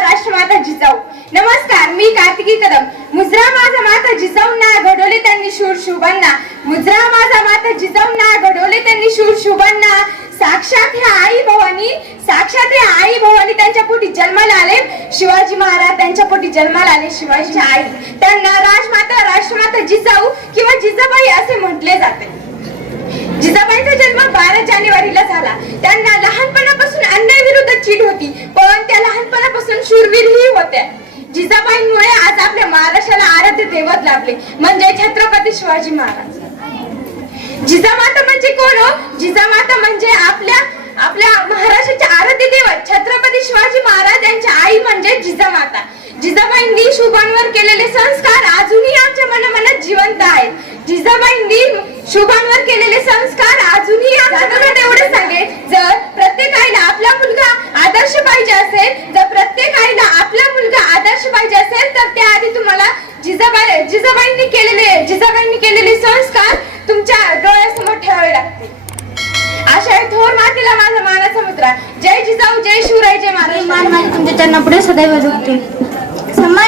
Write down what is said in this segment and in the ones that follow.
राष्ट्रमाता जिजाऊ. नमस्कार मी कार्तिकी कदम. मुजरा माझा माता जिजाऊंना घडवले त्यांनी शूर शुभांना. मुजरा माझा माता जिजाऊंना घडवले त्यांनी शूर शुभांना. साक्षात ह्या आई भवानी साक्षात ह्या आई भवानी त्यांच्या पोटी जन्माला आले. शिवाजी महाराज त्यांच्या पोटी जन्माला आले शिवाजी आई. त्यांना राजमाता राष्ट्रमाता जिजाऊ किंवा जिजाबाई असे म्हटले जाते. जिजाबाईंचा जन्म बारा जानेवारीला झाला. त्यांना लहानपणापासून अन्यायाविरुद्ध चीड होती पण त्या लहानपणापासून शूरवीरही होत्या. जिजाबाईंमुळे आज आपल्या महाराष्ट्राला आराध्य दैवत लाभले म्हणजे छत्रपती शिवाजी महाराज. जिजामाता म्हणजे कोण हो? जिजामाता म्हणजे आपल्या आपल्या महाराष्ट्राचे आराध्य दैवत छत्रपती शिवाजी महाराज यांच्या आई म्हणजे जिजामाता. जिजाबाईंनी शुभांवर केलेले संस्कार अजूनही आमच्या मनामनात जिवंत आहेत. जिजाबाईंनी शुभांवर केलेले संस्कार अजूनही आमच्या एवढे सांगेल जर प्रत्येक आईला आपला मुलगा आदर्श पाहिजे असेल जर प्रत्येक आईला आपला मुलगा आदर्श पाहिजे असेल तर त्याआधी तुम्हाला जिजाबाई जिजाबाईंनी केलेले जिजाबाईंनी केलेले संस्कार तुमच्या डोळ्यासमोर ठेवावे लागतील. अशा या थोर मातीला माझा मानाचा मुद्रा जय जिजाऊ जय शिवराय जय मान माझे माझी तुमच्या चरणापुढे सदैव झुकते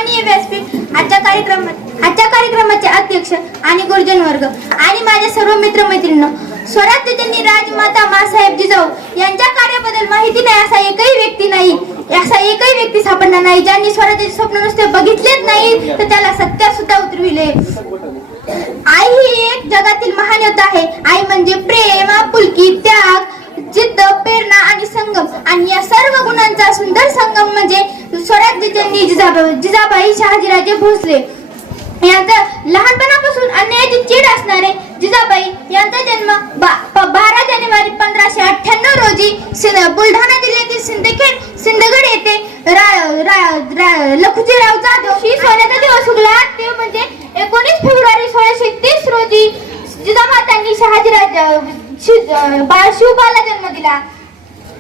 माननीय व्यासपीठ आजच्या कार्यक्रमात आजच्या कार्यक्रमाचे अध्यक्ष आणि गुरुजन वर्ग आणि माझ्या सर्व मित्र मैत्रिणी स्वराज्यजनी राजमाता मासाहेब जिजाऊ यांच्या कार्याबद्दल माहिती नाही असा एकही व्यक्ती नाही असा एकही व्यक्ती सापडला नाही. ज्यांनी स्वराज्याचे स्वप्न नुसते बघितलेच नाही तर त्याला सत्या सुद्धा उतरविले. आई ही एक जगातील महान योद्धा आहे. आई म्हणजे प्रेम आपुलकी त्याग जिद्द प्रेरणा आणि संगम. आणि या सर्व गुणांचा सुंदर संगम म्हणजे स्वराज्यजननी जिजाबाई जिजाबाई शहाजीराजे भोसले. यांचा लहानपणापासून अन्यायाची चीड असणारे जिजाबाई यांचा जन्म बा- प- बारा जानेवारी पंधराशे अठ्ठ्याण्णव रोजी बुलढाणा जिल्ह्यातील सिंदखेड सिंदगड येथे रा- रा- रा- लखुजीराव जाधव ही सोन्याचा दिवस उगला. ते म्हणजे एकोणीस फेब्रुवारी सोळाशे तीस रोजी जिजामातांनी शहाजीराज शि- शिवबाला जन्म दिला.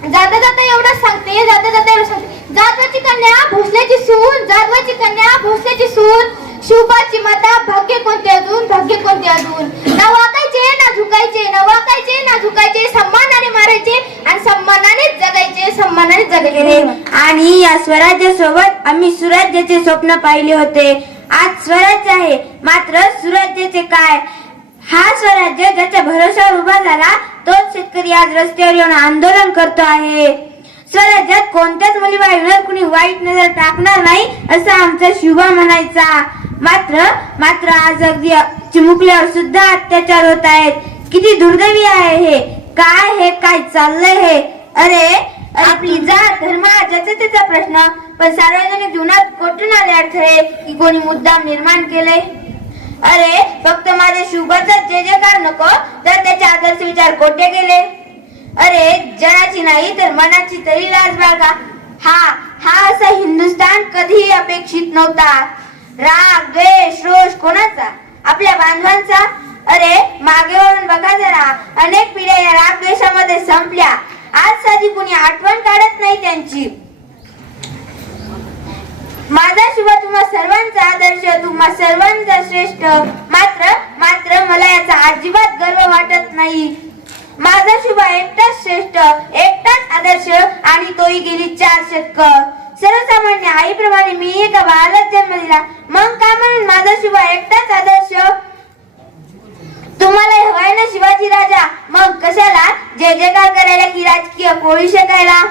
जाता जाता एवढंच सांगते जाता जाता एवढं सांगते. जाधवाची कन्या भोसल्याची सून जाधवाची कन्या भोसल्याची सून. शिवबाची माता भाग्य कोणते अजून? भाग्य कोणते अजून? ना वाकायचे ना झुकायचे ना वाकायचे ना झुकायचे सन्मानाने मारायचे आणि सन्मानाने जगायचे सन्मानाने जगायचे आणि या स्वराज्य सोबत आम्ही सुराज्याचे स्वप्न पाहिले होते. आज स्वराज्य आहे मात्र सुराज्याचे काय? हा स्वराज्य ज्याच्या भरोशावर उभा झाला तोच शेतकरी आज रस्त्यावर येऊन आंदोलन करतो आहे. स्वराज्यात कोणत्याच मुलीबाईवर कुणी वाईट नजर टाकणार नाही असा आमचा शुभा म्हणायचा. मात्र मात्र आज अगदी चिमुकल्यावर सुद्धा अत्याचार होत आहेत. किती दुर्दैवी आहे हे. काय हे काय चाललंय हे? अरे आपली जात धर्म ज्याचा त्याचा प्रश्न पण सार्वजनिक जीवनात कोठून आले अडथळे? की कोणी मुद्दाम निर्माण केले अरे फक्त माझ्या शुभाचा जे जे कार नको तर त्याचे आदर्श विचार कोठे गेले? अरे जनाची नाही तर मनाची तरी लाज बाळगा. हा हा असा हिंदुस्थान कधीही अपेक्षित नव्हता. राग द्वेष रोष कोणाचा? आपल्या बांधवांचा? अरे मागे वळून बघा जरा. अनेक पिढ्या या राग द्वेषामध्ये संपल्या. आज साधी कुणी आठवण काढत नाही त्यांची. माझा शुभ तुम्हा सर्वांचा आदर्श तुम्हा सर्वांचा श्रेष्ठ. मात्र मात्र मला याचा अजिबात गर्व वाटत नाही. माझा शुभा एकटाच श्रेष्ठ एकटाच आदर्श आणि तोही गेली चार शतक. सर्वसामान्य आईप्रमाणे मी एका बाळालाच जन्म दिला मग का म्हणून माझा शुभ एकटाच आदर्श? तुम्हाला हवाय ना शिवाजी राजा? मग कशाला? जय जयकार करायला की राजकीय कोळी शकायला?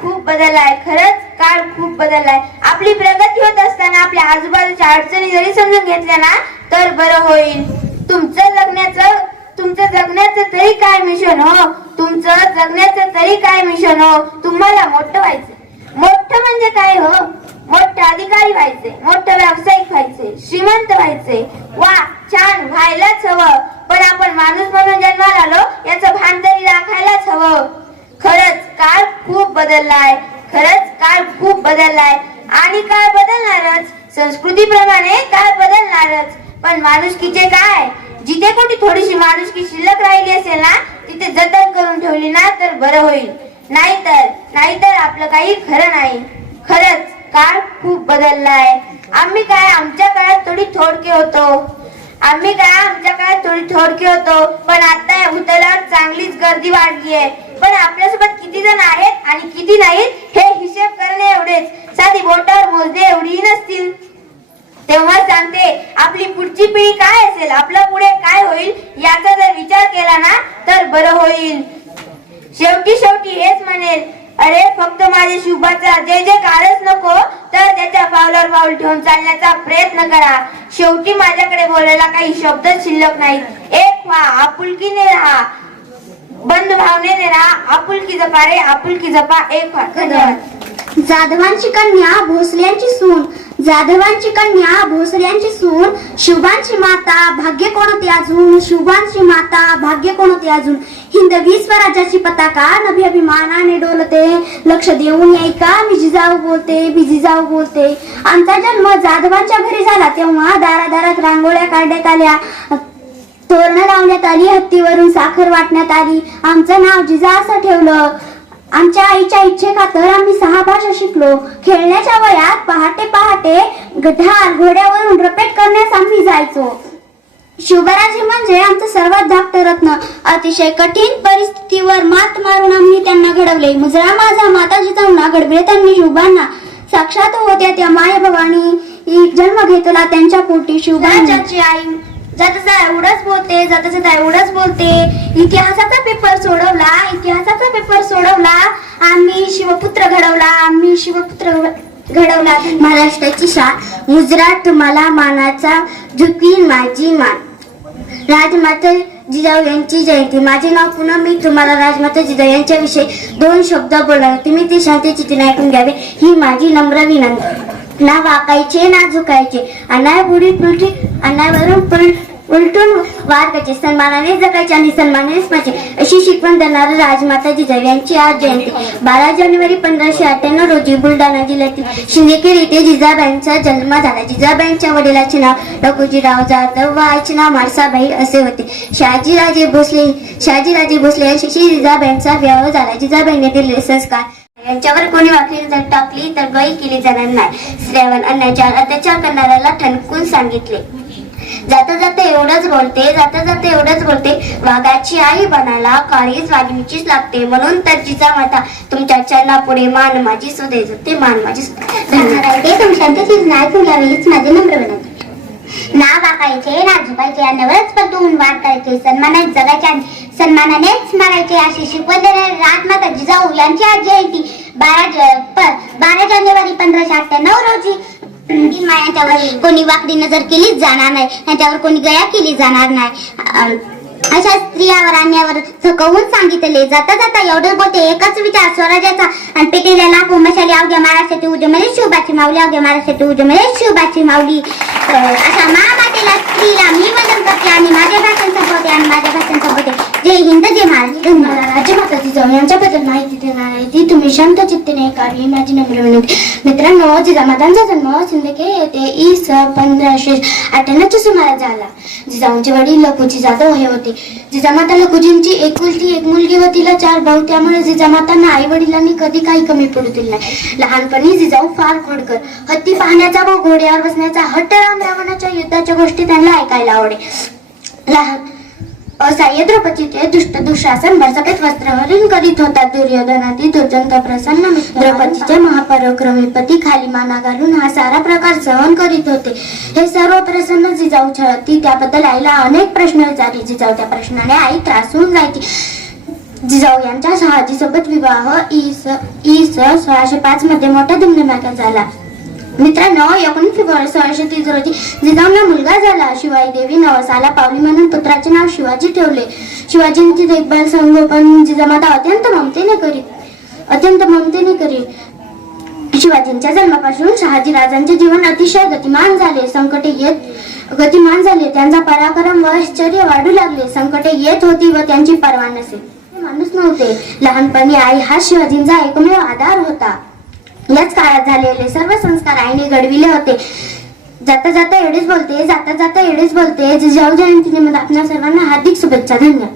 खूप बदललाय खरंच काळ खूप बदललाय आपली प्रगती होत असताना आपल्या आजूबाजूच्या अडचणी जरी समजून घेतल्या ना तर बरं होईल. तुमचं जगण्याचं तुमचं जगण्याचं तरी काय मिशन हो? तुमचं जगण्याचं तरी काय मिशन हो? तुम्हाला मोठं व्हायचं मोठं म्हणजे काय हो? मोठे अधिकारी व्हायचे मोठे व्यावसायिक व्हायचे श्रीमंत व्हायचे. वा छान व्हायलाच हवं. पण आपण माणूस म्हणून जन्माला आलो याचं भान तरी राखायलाच हवं. खरंच काळ खूप बदललाय. खरंच काळ खूप बदललाय. आणि काळ बदलणारच. संस्कृतीप्रमाणे काळ बदलणारच. पण माणुसकीचे काय? जिथे कुठे थोडीशी माणुसकी शिल्लक राहिली असेल ना तिथे जतन करून ठेवली ना तर बरं होईल. नाहीतर नाहीतर आपलं काही खरं नाही. खरंच काळ खूप बदललाय. आम्ही काय आमच्या काळात थोडी थोडके होतो? आम्ही काय आमच्या काळात थोडी थोडके होतो? पण आता या भूतलावर चांगलीच गर्दी वाढली आहे. पण आपल्यासोबत किती जण आहेत आणि किती नाहीत हे हिशेब करणे एवढेच. साधी बोटावर मोजणे एवढी नसतील. तेव्हा सांगते आपली पुढची पिढी काय असेल आपलं पुढे काय होईल याचा जर विचार केला ना तर बरं होईल. शेवटी शेवटी हेच म्हणेल अरे फक्त माझ्या शुभाचा जे जे कारच नको तर त्याच्या पावलावर पाऊल ठेवून चालण्याचा प्रयत्न करा. शेवटी माझ्याकडे बोलायला काही शब्द शिल्लक नाहीत. एक व्हा आपुलकीने राहा. बंद भावनेने राहा आपुलकी जपा रे आपुलकी जपा एक व्हा धन्यवाद। जाधवांची कन्या भोसल्यांची सून। जाधवांची कन्या भोसल्यांची सून। शुभांची माता भाग्य कोणती अजून? शुभांची माता भाग्य कोणती अजून? हिंदवी स्वराज्याची पताका नभी अभिमानाने डोलते। लक्ष देऊन ऐका मी जिजाऊ बोलते मी जिजाऊ बोलते। आमचा जन्म जाधवांच्या घरी झाला तेव्हा दारादारात रांगोळ्या काढण्यात आल्या. तोरणं लावण्यात आली हत्तीवरून साखर वाटण्यात आली. आमचं नाव जिजा असं ठेवलं. आमच्या आईच्या इच्छेखातर आम्ही सहा भाषा शिकलो. खेळण्याच्या वयात पहाटे पहाटे ढाल घोड्यावरून रपेट करण्यास आम्ही जायचो. शिवराजी म्हणजे आमचं सर्वात धाकट रत्न. अतिशय कठीण परिस्थितीवर मात मारून आम्ही त्यांना घडवले. मुजरा माझा माताजी उन्हा घडविले त्यांनी शुभांना. साक्षात होत्या त्या माय भवानी जन्म घेतला त्यांच्या पोटी शिवबांची आई. जाता एवढंच बोलते जाता जाता एवढंच बोलते. इतिहासाचा पेपर सोडवला इतिहासाचा पेपर सोडवला आम्ही शिवपुत्र घडवला आम्ही शिवपुत्र घडवला. महाराष्ट्राची शान मुजरा तुम्हाला मानाचा झुकी माझी मान. राजमाता जिजाऊ यांची जयंती. माझे नाव पुन्हा मी तुम्हाला राजमाता जिजाऊ यांच्याविषयी दोन शब्द बोलणार तुम्ही ते शांती चितीने ऐकून घ्यावे. ही माझी नम्र विनंती. ना वाकायचे ना झुकायचे. अनाय बुडी पुलटी अनायवरून उलटून वार करायचे. सन्मानाने जगायचे आणि सन्मानानेच माझे अशी शिकवण देणारे राजमाता जिजाऊ यांची आज जयंती. बारा जानेवारी पंधराशे अठ्ठ्याण्णव रोजी बुलढाणा जिल्ह्यातील शिंदेखेड येथे जिजाबाईंचा जन्म झाला. जिजाबाईंच्या वडिलाचे नाव रघुजीराव जाधव व आईचे नाव मारसाबाई असे होते. शहाजीराजे भोसले शहाजीराजे भोसले यांच्याशी जिजाबाईंचा विवाह झाला. जिजाबाईंनी दिलेले संस्कार यांच्यावर कोणी वाकडी जर टाकली तर बळी केली जाणार नाही. स्त्रियावर अन्याचार अत्याचार करणाऱ्याला ठणकून सांगितले. जाता जाता एवढंच बोलते जाता जाता एवढंच बोलते. वाघाची आई बनायला काळीच वाघिणीचीच लागते. म्हणून तर जिजा माता तुमच्या चरणापुढे मान माझी सुदे जाते मान माझी धन्यवाद. तुमच्या नाही तुलावी हीच माझी नम्र विनंती. ना वाकायचे ना झुकायचे अन्नावरच पलटून वाट करायचे सन्मानाने जगायचे सन्मानानेच मारायचे अशी शिकवण देणारे राजमाता जिजाऊ यांची आज जयंती. बारा बारा जानेवारी पंधराशे अठ्ठ्याण्णव रोजी. यांच्यावर कोणी वाकडी नजर केलीच जाणार नाही. यांच्यावर कोणी गया केली जाणार नाही. अशा स्त्रियावर अन्यावर थकवून सांगितले जाता जाता एवढं बोलते. एकच विचार स्वराज्याचा. आणि पेटेल्या लाखो मशाली अवघ्या महाराष्ट्राची उजमले शिवबाची माऊली अवघ्या महाराष्ट्राची उजमले शिवबाची माऊली. अशा महामातेला स्त्रीला मी वंदन करते आणि माझ्या भाषण संपवते आणि माझ्या भाषण संपवते. जय हिंद जय महाराज यांच्याबद्दल माहिती देणार आहे. ती तुम्ही शांत चित्तेने ऐकावी ही माझी नम्र विनंती. मित्रांनो जिजामातांचा जन्म सिंदखेड येथे इ स पंधराशे अठ्ठ्याण्णवच्या सुमारास झाला. जिजाऊंचे वडील लखुजी जाधव हे होते. जिजामाता लखुजींची एकुलती एक मुलगी व तिला चार भाऊ. त्यामुळे जिजामातांना आई वडिलांनी कधी काही कमी पडू दिले नाही. लहानपणी जिजाऊ फार खोडकर. हत्ती पाहण्याचा व घोड्यावर बसण्याचा हट्ट राम रावणाच्या युद्धाच्या गोष्टी त्यांना ऐकायला आवडे. लहान असहाय्य द्रौपदीचे दुष्ट दुःशासन भरसकेत वस्त्रहरण करीत होता दुर्योधनादी दुर्जंत प्रसन्न द्रौपदीचे महापराक्रमी पती खाली माना घालून हा सारा प्रकार सहन करीत होते. हे सर्व प्रसन्न जिजाऊ छळती त्याबद्दल आईला अनेक प्रश्न विचारले. जिजाऊ त्या प्रश्नाने आई त्रासून जायची. जिजाऊ यांच्या शहाजीसोबत विवाह इस इस स सोळाशे पाच मध्ये मोठ्या धुमधमाक्यात झाला. मित्रांनो एकोणीस फेब्रुवारी सोळाशे तीस रोजी जिजाऊंना मुलगा झाला. शिवाई देवी नवसाला पावली म्हणून पुत्राचे नाव शिवाजी ठेवले. शिवाजींची देखभाल संगोपन जिजामाता अत्यंत ममतेने करी अत्यंत ममतेने करी शिवाजींच्या जन्मापासून शहाजी राजांचे जीवन अतिशय गतिमान झाले. संकटे येत गतिमान झाले. त्यांचा पराक्रम व आश्चर्य वाढू लागले. संकटे येत होती व त्यांची पर्वा नसे. माणूस नव्हते. लहानपणी आई हा शिवाजींचा एकमेव आधार होता. याच काळात झालेले सर्व संस्कार आईने घडविले होते. जाता जाता एवढेच बोलते जाता जाता एवढेच बोलते. जाऊ जयंतीने निमित्त आपल्या सर्वांना हार्दिक शुभेच्छा धन्यवाद.